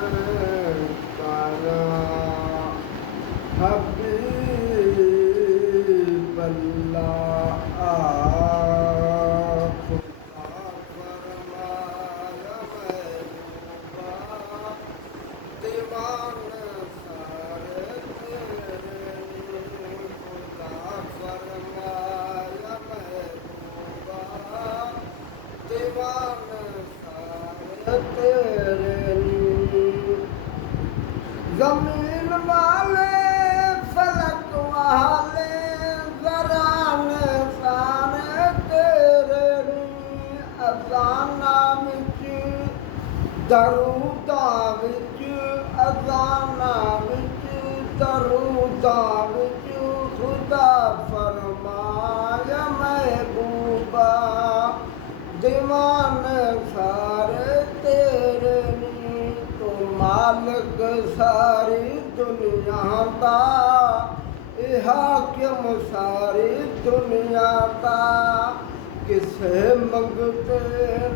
तारा हबीब अल्लाह खुदा फरमाया महबूबा दीवाना सारे तेरे खुदा फरमाया महबूबा दीवाना सारे तेरे ज़मीन वाले फलक वाले ज़रान सारे तेरे अज़ाना विच दरूदा विच अज़ाना विच दरूदा विच खुदा फरमाया महबूबा दीवान सारे तेरे तो मालिक सारी दुनिया दा हाकिम सारी दुनिया दा किसे मंगते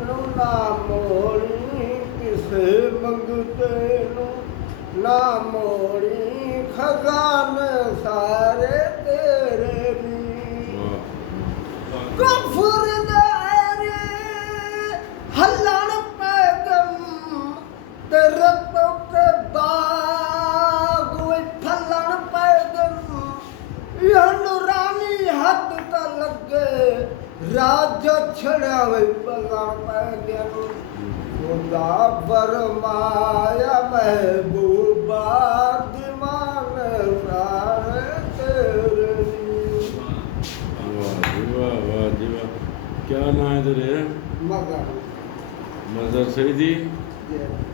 नू ना मोड़ी किसे मंगते नू ना मोड़ी खजान सारे तेरे कुफर हल्लण पैगम तेरे तो के बाग फलन पैगम यह नूरानी हद त लगे राज छड़ा वे पलन पैगम खुदा फरमाया महबूबा दीवान सारे तेरे। वाह वाह जी वाह। क्या नाम है तेरे? मगर मजर सईदी। Yeah.